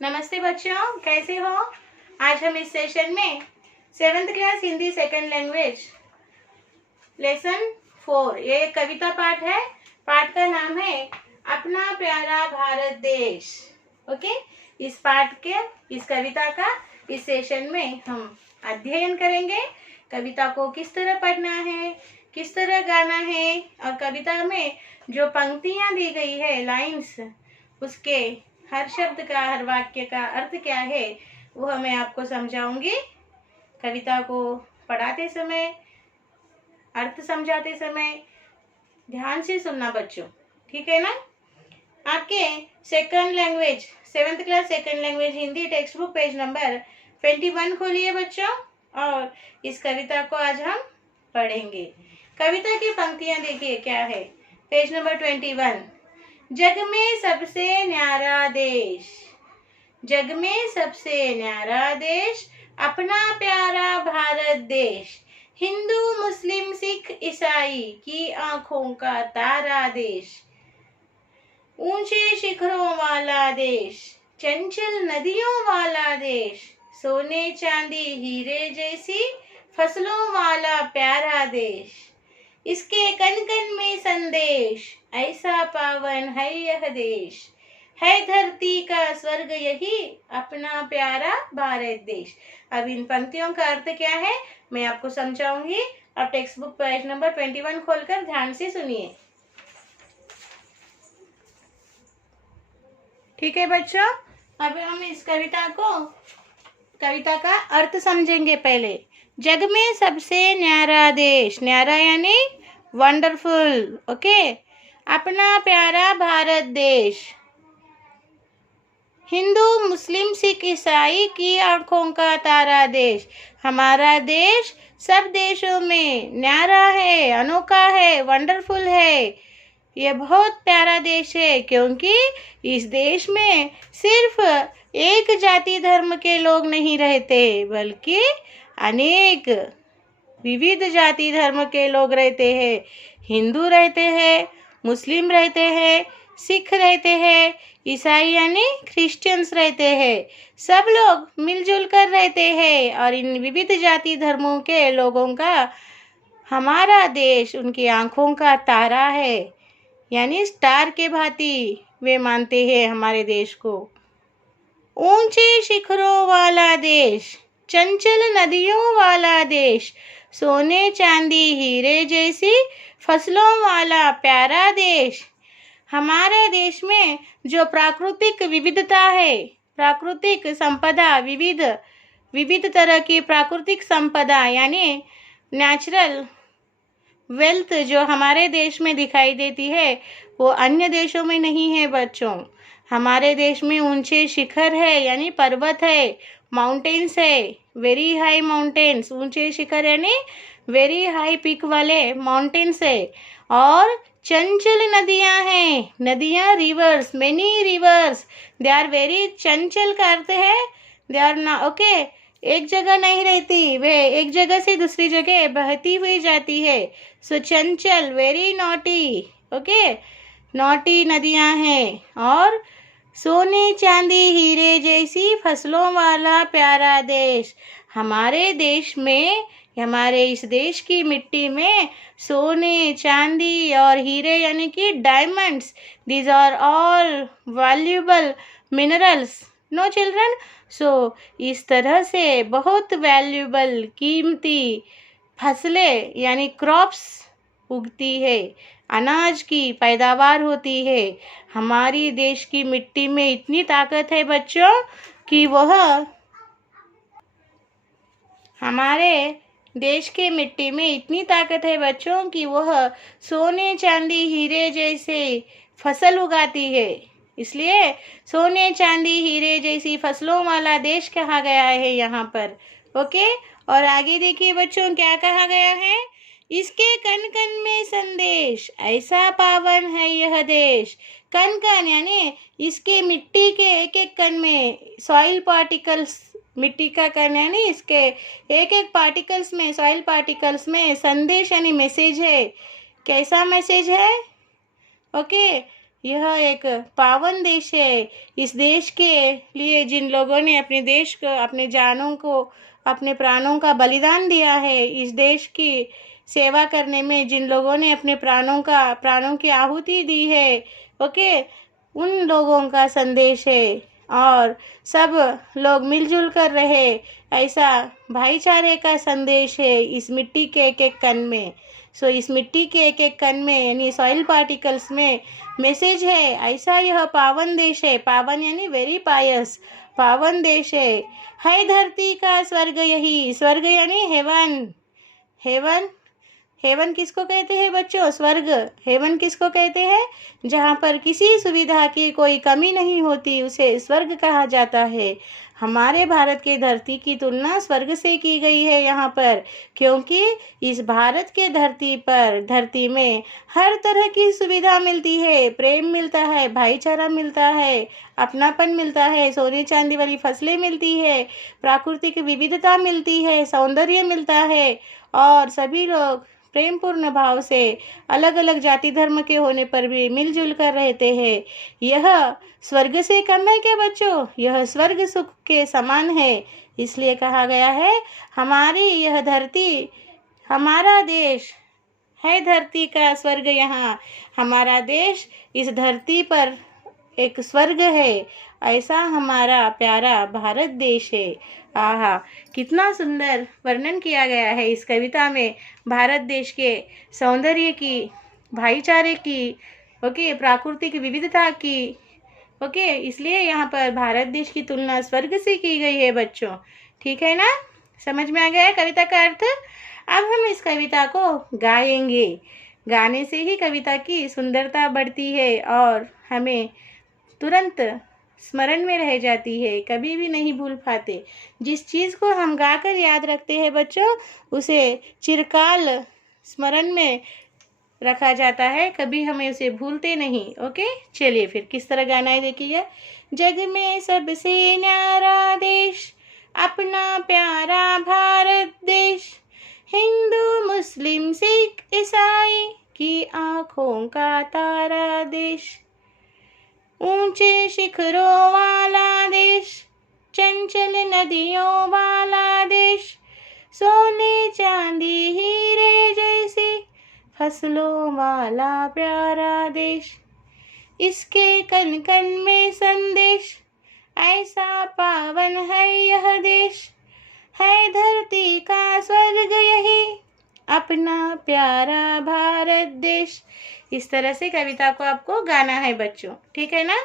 नमस्ते बच्चों, कैसे हो। आज हम इस सेशन में 7th class Hindi second language lesson 4 ये एक कविता पाठ है। पाठ का नाम है अपना प्यारा भारत देश। ओके, इस पाठ के इस कविता का इस सेशन में हम अध्ययन करेंगे। कविता को किस तरह पढ़ना है, किस तरह गाना है, और कविता में जो पंक्तियां दी गई है, लाइन्स, उसके हर शब्द का, हर वाक्य का अर्थ क्या है, वह मैं आपको समझाऊंगी। कविता को पढ़ाते समय, अर्थ समझाते समय ध्यान से सुनना बच्चों, ठीक है ना। आपके second language 7th class second language Hindi text book page number 21 खोलिए बच्चों, और इस कविता को आज हम पढ़ेंगे। कविता की पंक्तियां देखिए क्या है। Page number 21। जग में सबसे न्यारा देश, जग में सबसे न्यारा देश, अपना प्यारा भारत देश, हिंदू मुस्लिम सिख ईसाई की आंखों का तारा देश, ऊंचे शिखरों वाला देश, चंचल नदियों वाला देश, सोने चांदी हीरे जैसी फसलों वाला प्यारा देश, इसके कन कन में संदेश, ऐसा पावन है यह देश, है धरती का स्वर्ग यही, अपना प्यारा भारत देश। अब इन पंक्तियों का अर्थ क्या है मैं आपको समझाऊंगी। अब टेक्स्ट बुक पेज नंबर 21 खोलकर ध्यान से सुनिए। ठीक है बच्चों, अब हम इस कविता का अर्थ समझेंगे। पहले, जग में सबसे न्यारा देश, न्यारा यानी वंडरफुल। ओके, अपना प्यारा भारत देश, हिंदू मुस्लिम सिख ईसाई की आंखों का तारा देश, हमारा देश सब देशों में न्यारा है, अनोखा है, वंडरफुल है। यह बहुत प्यारा देश है क्योंकि इस देश में सिर्फ एक जाति धर्म के लोग नहीं रहते, बल्कि अनेक विविध जाति धर्म के लोग रहते हैं। हिंदू रहते हैं, मुस्लिम रहते हैं, सिख रहते हैं, ईसाई यानी क्रिश्चियंस रहते हैं। सब लोग मिलजुल कर रहते हैं, और इन विविध जाति धर्मों के लोगों का हमारा देश उनकी आंखों का तारा है, यानी स्टार के भांति वे मानते हैं हमारे देश को। ऊंचे शिखरों वाला देश, चंचल नदियों वाला देश, सोने चांदी हीरे जैसी फसलों वाला प्यारा देश। हमारे देश में जो प्राकृतिक विविधता है, प्राकृतिक संपदा, विविध तरह की प्राकृतिक संपदा यानी नेचुरल वेल्थ जो हमारे देश में दिखाई देती है, वो अन्य देशों में नहीं है बच्चों। हमारे देश में ऊंचे शिखर है यानी पर्वत है, माउंटेन्स है, वेरी हाई माउंटेन्स, ऊंचे शिखर यानी वेरी हाई पीक वाले माउंटेन्स है, और चंचल नदियां हैं, नदियां, rivers, many rivers, they are very चंचल का अर्थ है दे आर ना ओके, एक जगह नहीं रहती, वे एक जगह से दूसरी जगह बहती हुई जाती है। सो चंचल, वेरी नॉटी, ओके, नॉटी नदियां हैं, और सोने चांदी हीरे जैसी फसलों वाला प्यारा देश। हमारे देश में, हमारे इस देश की मिट्टी में सोने चांदी और हीरे यानी कि diamonds, these are all valuable minerals, no children. So इस तरह से बहुत वैल्यूएबल, कीमती फसलें यानी क्रॉप्स उगती है, अनाज की पैदावार होती है। हमारी देश की मिट्टी में इतनी ताकत है बच्चों कि वह, हमारे देश के मिट्टी में इतनी ताकत है बच्चों कि वह सोने चांदी हीरे जैसे फसल उगाती है। इसलिए सोने चांदी हीरे जैसी फसलों वाला देश कहा गया है यहाँ पर। ओके, और आगे देखिए बच्चों क्या कहा गया है। इसके कन कन में संदेश, ऐसा पावन है यह देश। कन कन यानी इसके मिट्टी के एक एक कण में, सॉइल पार्टिकल्स, मिट्टी का कण यानी इसके एक एक पार्टिकल्स में, सॉइल पार्टिकल्स में संदेश यानी मैसेज है। कैसा मैसेज है? ओके, यह एक पावन देश है। इस देश के लिए जिन लोगों ने अपने देश को, अपने जानों को, अपने प्राणों का बलिदान दिया है, इस देश की सेवा करने में जिन लोगों ने अपने प्राणों की आहुति दी है, ओके, उन लोगों का संदेश है। और सब लोग मिलजुल कर रहे, ऐसा भाईचारे का संदेश है इस मिट्टी के एक एक कण में। सो इस मिट्टी के एक एक कण में यानी सॉइल पार्टिकल्स में मैसेज है। ऐसा यह पावन देश है, पावन यानी वेरी पायस, पावन देश है धरती का स्वर्ग यही। स्वर्ग यानी हेवन। हेवन, हेवन किसको कहते हैं बच्चों? स्वर्ग। हेवन किसको कहते हैं? जहाँ पर किसी सुविधा की कोई कमी नहीं होती, उसे स्वर्ग कहा जाता है। हमारे भारत के धरती की तुलना स्वर्ग से की गई है यहाँ पर, क्योंकि इस भारत के धरती में हर तरह की सुविधा मिलती है। प्रेम मिलता है, भाईचारा मिलता है, अपनापन मिलता है, सोने चांदी वाली फसलें मिलती है, प्राकृतिक विविधता मिलती है, सौंदर्य मिलता है, और सभी लोग प्रेम पूर्ण भाव से अलग अलग जाति धर्म के होने पर भी मिलजुल कर रहते हैं। यह स्वर्ग से कम है क्या बच्चों? यह स्वर्ग सुख के समान है। इसलिए कहा गया है हमारी यह धरती, हमारा देश है धरती का स्वर्ग। यहाँ हमारा देश इस धरती पर एक स्वर्ग है, ऐसा हमारा प्यारा भारत देश है। आहा, कितना सुंदर वर्णन किया गया है इस कविता में भारत देश के सौंदर्य की, भाईचारे की, ओके, प्राकृतिक विविधता की, ओके। इसलिए यहाँ पर भारत देश की तुलना स्वर्ग से की गई है बच्चों। ठीक है ना? समझ में आ गया है कविता का अर्थ? अब हम इस कविता को गाएंगे। गाने से ही कविता की सुंदरता बढ़ती है और हमें तुरंत स्मरण में रह जाती है, कभी भी नहीं भूल पाते। जिस चीज़ को हम गाकर याद रखते हैं बच्चों, उसे चिरकाल स्मरण में रखा जाता है, कभी हमें उसे भूलते नहीं। ओके, चलिए फिर किस तरह गाना है देखिए। जग में सबसे न्यारा देश, अपना प्यारा भारत देश, हिंदू मुस्लिम सिख ईसाई की आँखों का तारा देश, ऊंचे शिखरों वाला देश, चंचल नदियों वाला देश, सोने चांदी हीरे जैसे फसलों वाला प्यारा देश, इसके कण कण में संदेश, ऐसा पावन है यह देश, है धरती का स्वर्ग यही, अपना प्यारा भारत देश। इस तरह से कविता को आपको गाना है बच्चों। ठीक है ना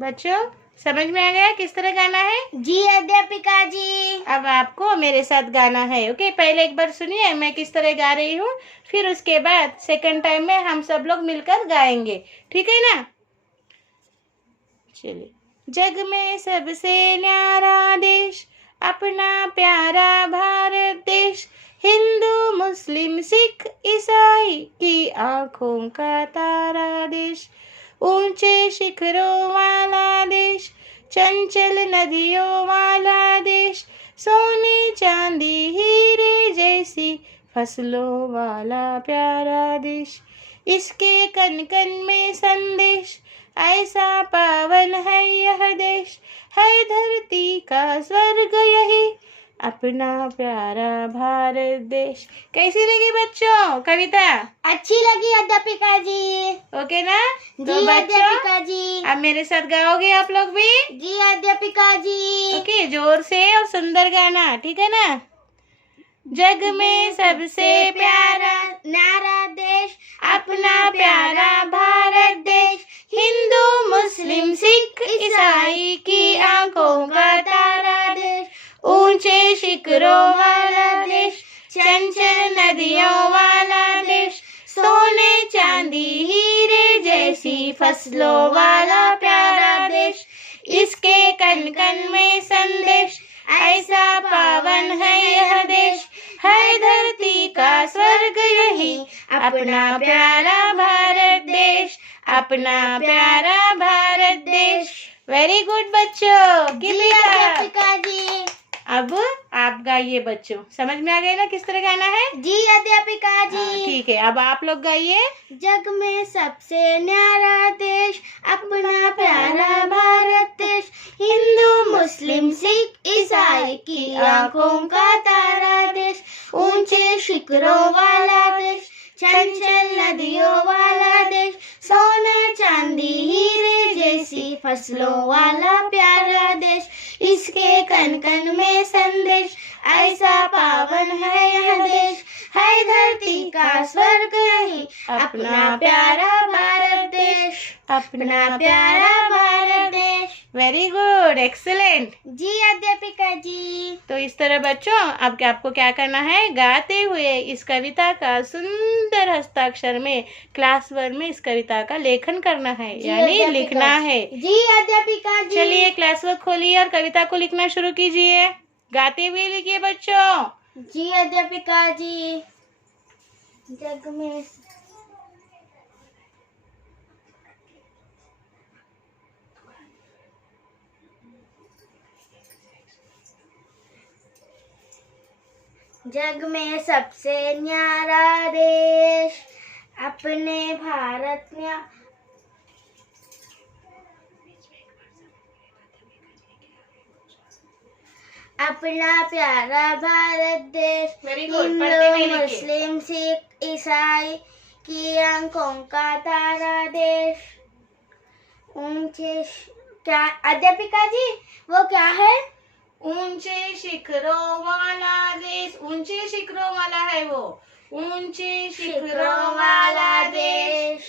बच्चों? समझ में आ गया किस तरह गाना है? जी अध्यापिका जी। अब आपको मेरे साथ गाना है। ओके, पहले एक बार सुनिए मैं किस तरह गा रही हूँ, फिर उसके बाद सेकंड टाइम में हम सब लोग मिलकर गाएंगे। ठीक है ना? चलिए। जग में सबसे न्यारा देश, अपना प्यारा भारत देश, हिंदू मुस्लिम सिख ईसाई की आँखों का तारा देश, ऊंचे शिखरों वाला देश, चंचल नदियों वाला देश, सोने चांदी हीरे जैसी फसलों वाला प्यारा देश, इसके कण कण में संदेश, ऐसा पावन है यह देश, है धरती का स्वर्ग यही, अपना प्यारा भारत देश। कैसी लगी बच्चों कविता? अच्छी लगी अध्यापिका जी। ओके ना? जी अध्यापिका जी। अब मेरे साथ गाओगे आप लोग भी? जी अध्यापिका जी। ओके, जोर से और सुंदर गाना। ठीक है ना? जग में सबसे प्यारा न्यारा देश, अपना प्यारा भारत देश, हिंदू मुस्लिम सिख ईसाई की आंखों का तारा देश, ऊंचे शिखरों वाला देश, चंचल नदियों वाला देश, सोने चांदी हीरे जैसी फसलों वाला प्यारा देश, इसके कण कण में संदेश, ऐसा पावन है यह देश, है धरती का स्वर्ग यही, अपना प्यारा भारत देश, अपना प्यारा भारत देश। वेरी गुड बच्चों, जी अध्यापिका जी। अब आप गाइए बच्चों। समझ में आ गई ना किस तरह गाना है? जी अध्यापिका जी। ठीक है, अब आप लोग गाइए। जग में सबसे न्यारा देश अपना प्यारा भारत देश, हिंदू मुस्लिम सिख ईसाई की आंखों का तारा देश, ऊंचे शिखरों वाला देश, चंचल नदियों वाला देश, सोना चांदी हीरे जैसी फसलों वाला प्यारा देश, इसके कण कण में संदेश, ऐसा पावन है यह देश, है धरती का स्वर्ग यही अपना प्यारा भारत देश, अपना प्यारा भारत देश। Very good, excellent. जी अध्यापिका जी। तो इस तरह बच्चों अब आपको क्या करना है, गाते हुए इस कविता का सुंदर हस्ताक्षर में क्लास 1 में इस कविता का लेखन करना है, यानी लिखना है। जी अध्यापिका जी। चलिए क्लास वर्क खोलिए और कविता को लिखना शुरू कीजिए। गाते हुए लिखिए बच्चों। जी अध्यापिका जी। जग में जग में सबसे न्यारा देश अपने भारत न्या अपना प्यारा भारत देश, Very good, पढ़ते हुए हिंदू लिखिए। मुस्लिम सिख ईसाई की आंखों का तारा देश, ऊंचे क्या अध्यापिका जी वो क्या है? ऊंचे शिखरों वाला देश, ऊंचे शिखरों वाला है वो, ऊंचे शिखरों वाला देश,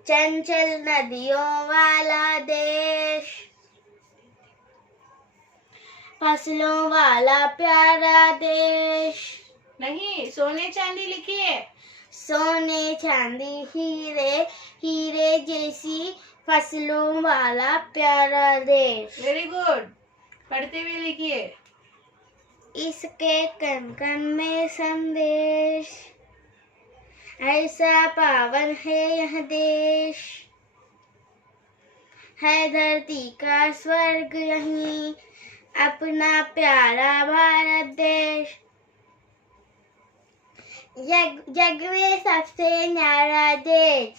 चंचल नदियों वाला देश, फसलों वाला प्यारा देश, नहीं, सोने चांदी लिखिए। सोने चांदी हीरे हीरे जैसी फसलों वाला प्यारा देश, वेरी गुड, पढ़ते हुए लिखिए। इसके कण कण में संदेश, ऐसा पावन है यह देश, है धरती का स्वर्ग यही अपना प्यारा भारत देश, जग में सबसे न्यारा देश,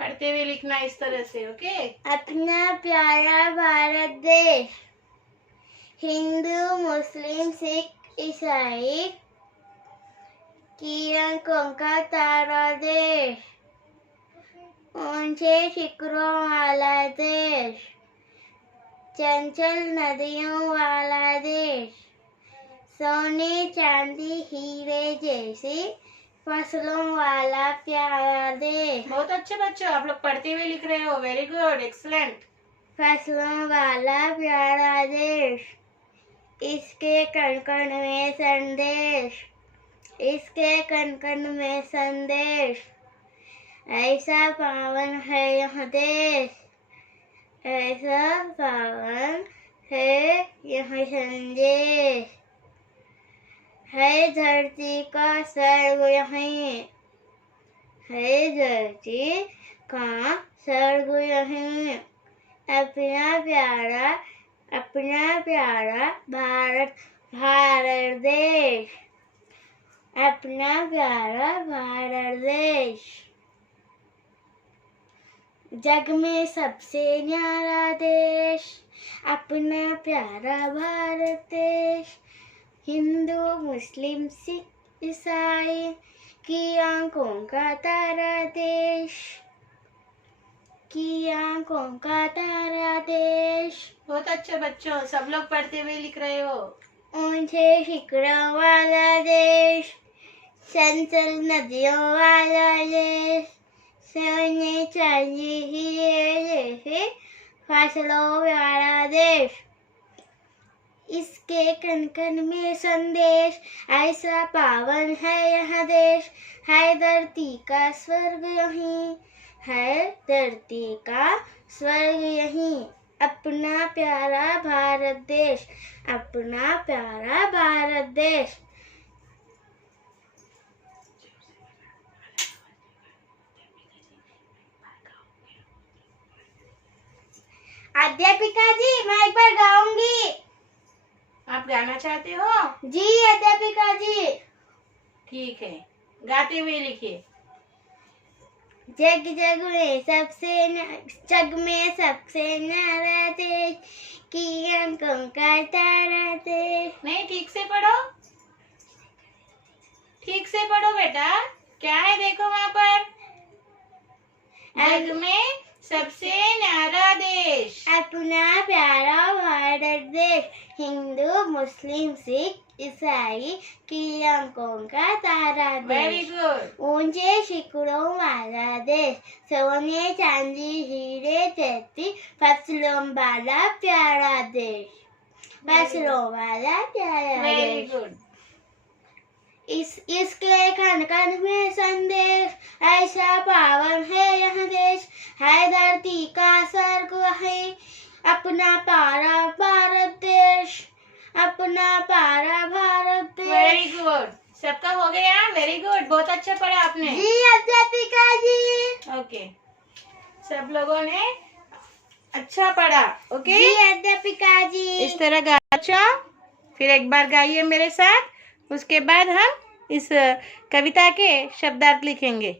पढ़ते हुए लिखना इस तरह से, ओके। अपना प्यारा भारत देश, हिंदू मुस्लिम सिख ईसाई की आंखों का तारा देश, ऊंचे शिखरों वाला देश, चंचल नदियों वाला देश, सोने चांदी हीरे जैसी फसलों वाला प्यारा देश। बहुत अच्छे बच्चों, आप लोग पढ़ते हुए लिख रहे हो। Very good, excellent. फसलों वाला प्यारा देश, इसके कण कण में संदेश, इसके कण कण में संदेश, ऐसा पावन है यह देश, ऐसा पावन है यह संदेश, है धरती का स्वर्ग यहीं, है धरती का स्वर्ग यहीं अपना प्यारा भारत देश, अपना प्यारा भारत देश, जग में सबसे न्यारा देश अपना प्यारा भारत देश, हिंदू मुस्लिम सिख ईसाई की आंखों का तारा देश, की आंखों का तारा देश। बहुत अच्छे बच्चों, सब लोग पढ़ते हुए लिख रहे हो। ऊंचे शिखरों वाला देश, चंचल नदियों वाला देश, सोने चांदी हीरे जैसे फसलों वाला देश, इसके कण कण में संदेश, ऐसा पावन है यह देश, है धरती का स्वर्ग यहीं, है धरती का स्वर्ग यहीं अपना प्यारा भारत देश, अपना प्यारा भारत देश। अध्यापिका जी मैं एक बार गाऊंगी। आप गाना चाहते हो? जी अध्यापिका जी। ठीक है, गाते हुए लिखिए। जग जग में सबसे जग में सबसे न्यारा देश, की आंखों का तारा देश। नहीं, ठीक से पढ़ो, ठीक से पढ़ो बेटा। क्या है देखो वहाँ पर, जग में सबसे न्यारा देश, अपना प्यारा भारत देश, हिंदू मुस्लिम सिख ईसाई की आंखों का तारा वेरी देश। गुड। ऊंचे शिखरों वाला देश, सोने चांदी हीरे जैसी फसलों वाला प्यारा देश, फसलों वाला प्यारा वेरी देश। गुड। इसके कण कण में संदेश, ऐसा पावन है यह देश, है धरती का स्वर्ग है अपना प्यारा भारत देश, अपना प्यारा भारत देश। वेरी गुड, सबका हो गया। वेरी गुड, बहुत अच्छा पढ़ा आपने। जी अध्यापिका जी। ओके, सब लोगों ने अच्छा पढ़ा। ओके जी अध्यापिका जी। इस तरह गाचो, फिर एक बार गाइए मेरे साथ, उसके बाद हम इस कविता के शब्दार्थ लिखेंगे।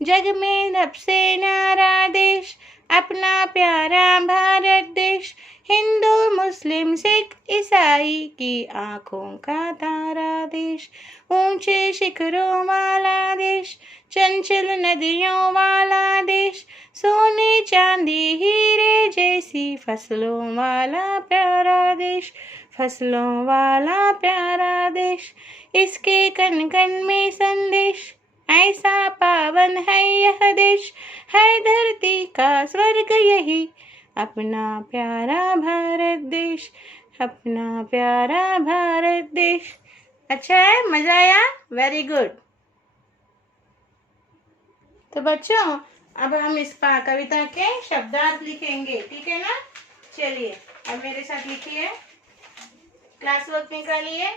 जग में सबसे न्यारा देश, अपना प्यारा भारत देश, हिंदू मुस्लिम सिख ईसाई की आंखों का तारा देश, ऊंचे शिखरों वाला देश, चंचल नदियों वाला देश, सोने चांदी हीरे जैसी फसलों वाला प्यारा देश, फसलों वाला प्यारा देश। इसके कण कण में संदेश, ऐसा पावन है यह देश, है धरती का स्वर्ग यही अपना प्यारा भारत देश, अपना प्यारा भारत देश। अच्छा है, मजा आया? Very good. तो बच्चों, अब हम इस कविता के शब्दार्थ लिखेंगे, ठीक है ना? चलिए, अब मेरे साथ लिखिए, क्लास वर्क निकालिए।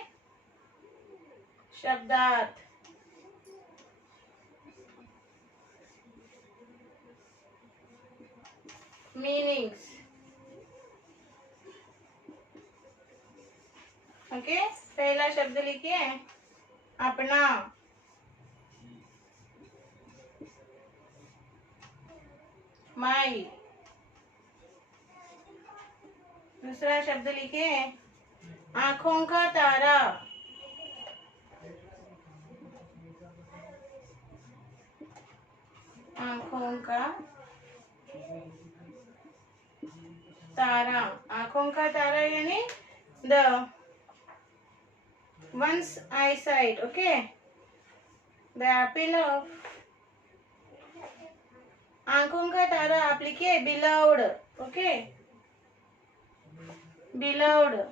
शब्दार्थ, मीनिंग्स। ओके, पहला शब्द लिखिए अपना, माई। दूसरा शब्द लिखिए आंखों का तारा, आंखों का तारा। आंखों का तारा यानी the one's eyesight, okay? The apple of, आंखों का तारा आप लिखिए beloved, okay? beloved।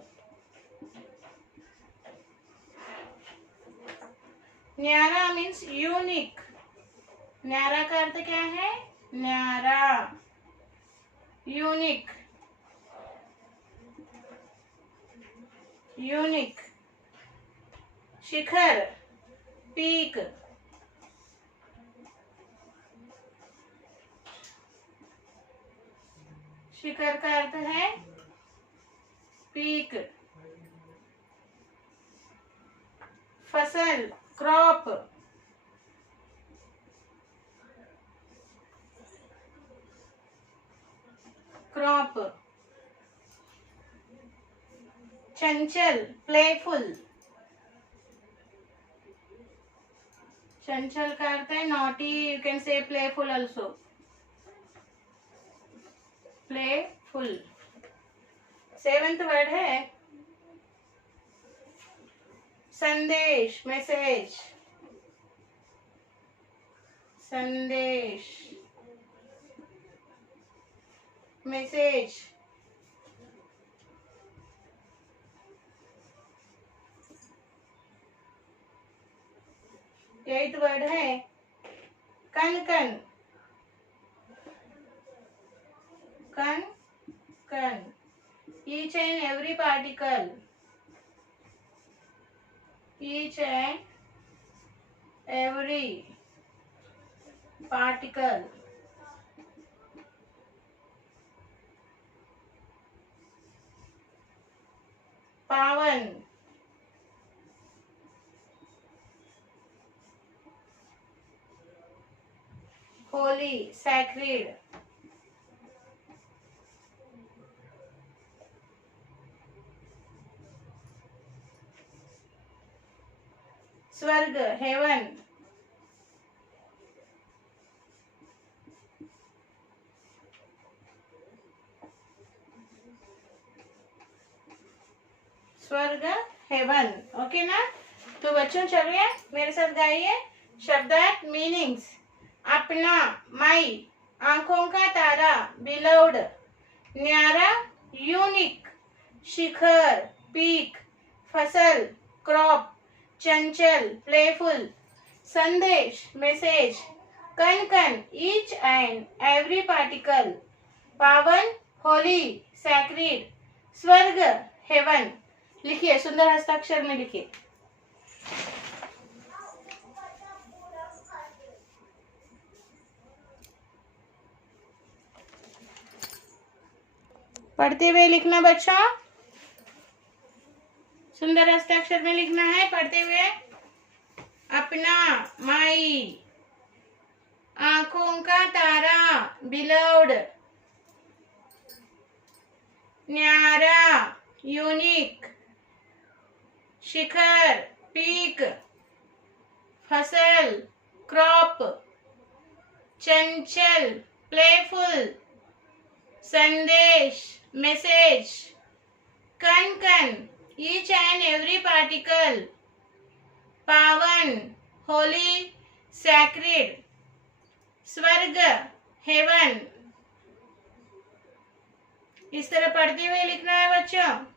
न्यारा मीन्स यूनिक। न्यारा का अर्थ क्या है? न्यारा, यूनिक, यूनिक। शिखर, पीक, शिखर का अर्थ है पीक। फसल, क्रॉप, क्रॉप। चंचल, प्लेफुल। चंचल का अर्थ है naughty, you can say playful also, playful. Seventh word है संदेश, मैसेज, संदेश, मैसेज। एट वर्ड है कन कन, कन कन। Each and every particle, each and every particle। पावन, heaven. Holy, sacred. स्वर्ग, heaven. स्वर्ग, हेवन. ओके ना. तो बच्चों चलिए मेरे साथ गाइए शब्दार्थ मीनिंग्स. अपना, माई, आंखों का तारा, बिलोव्ड, न्यारा, यूनिक, शिखर, पीक, फसल, क्रॉप, चंचल, प्लेफुल, संदेश, मैसेज, कण कण, ईच एंड एवरी पार्टिकल, पावन, होली, सैक्रेड, स्वर्ग, हेवन. लिखिए, सुंदर हस्ताक्षर में लिखिए. पढ़ते हुए लिखना बच्चों. सुंदर हस्ताक्षर में लिखना है पढ़ते हुए. अपना, माई, आंखों का तारा, बिलोव्ड, न्यारा, यूनिक, शिखर, पीक, फसल, क्रॉप, चंचल, प्लेफुल, संदेश, मैसेज, कण कण, ईच एंड एवरी पार्टिकल, पावन, होली, सैक्रेड, स्वर्ग, हेवन. इस तरह पढ़ते हुए लिखना है बच्चों.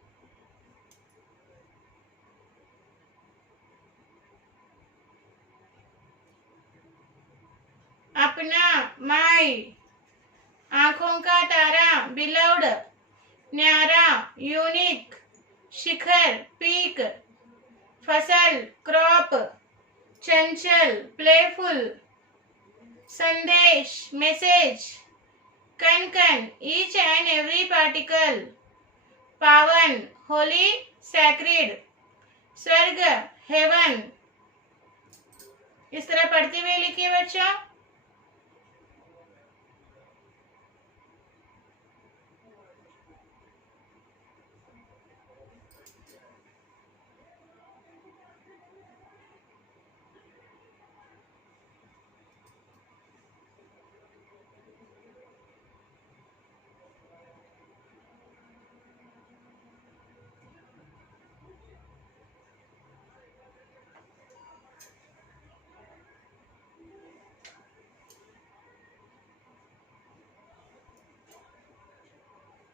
अपना, माई, आंखों का तारा, बिलोव्ड, न्यारा, यूनिक, शिखर, पीक, फसल, क्रॉप, चंचल, प्लेफुल, संदेश, मैसेज, कण कण, ईच एंड एवरी पार्टिकल, पावन, होली, सैक्रेड, स्वर्ग, हेवन. इस तरह पढ़ते हुए लिखिए बच्चों.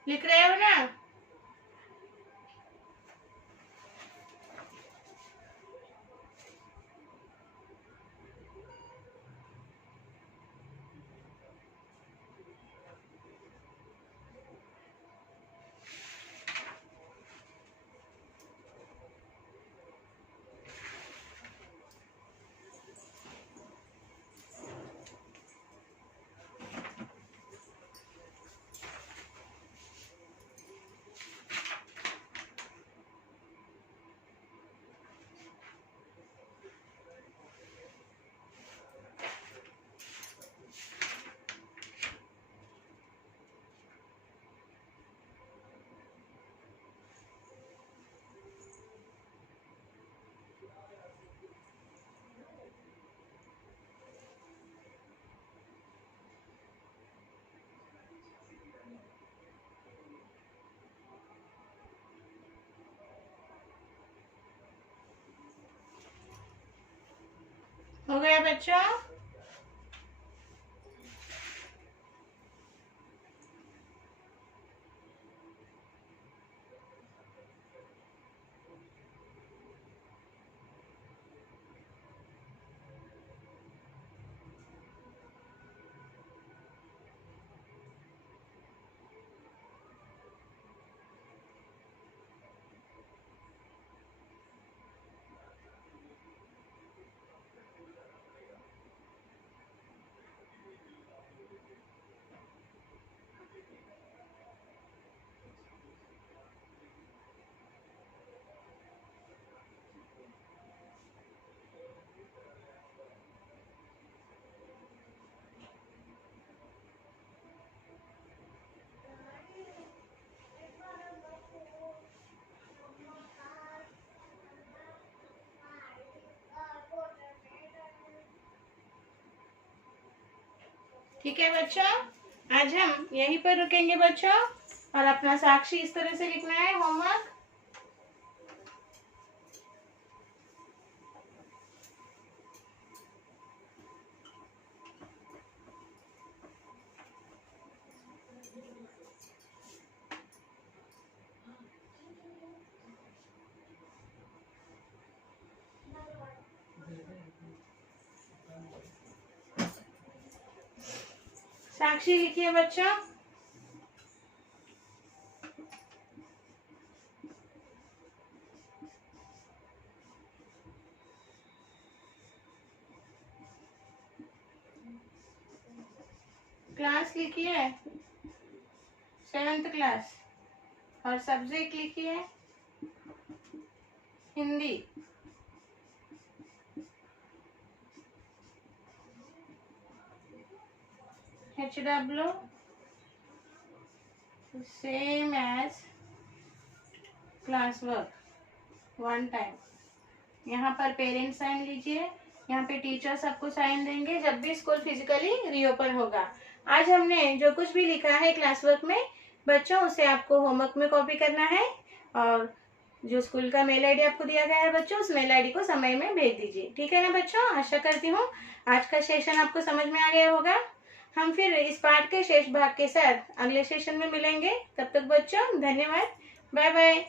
लिख रहे हो ना. हो गया बच्चों. ठीक है बच्चों, आज हम यहीं पर रुकेंगे बच्चों, और अपना साक्षी इस तरह से लिखना है होमवर्क। साक्षी लिखिए बच्चों। क्लास लिखिए 7th क्लास, और सब्जेक्ट लिखिए Hindi. HW same as class work, 1 time. यहाँ पर पेरेंट्स साइन लीजिए, यहाँ पे टीचर्स आपको साइन देंगे जब भी स्कूल फिजिकली रीओपन होगा। आज हमने जो कुछ भी लिखा है क्लास वर्क में बच्चों, उसे आपको होमवर्क में कॉपी करना है, और जो स्कूल का मेल आईडी आपको दिया गया है बच्चों, उस मेल आईडी को समय में भेज दीजिए। ठीक है ना बच्चों, आशा करती हूँ आज का सेशन आपको समझ में आ गया होगा। हम फिर इस पाठ के शेष भाग के साथ अगले सेशन में मिलेंगे। तब तक बच्चों धन्यवाद, बाय बाय।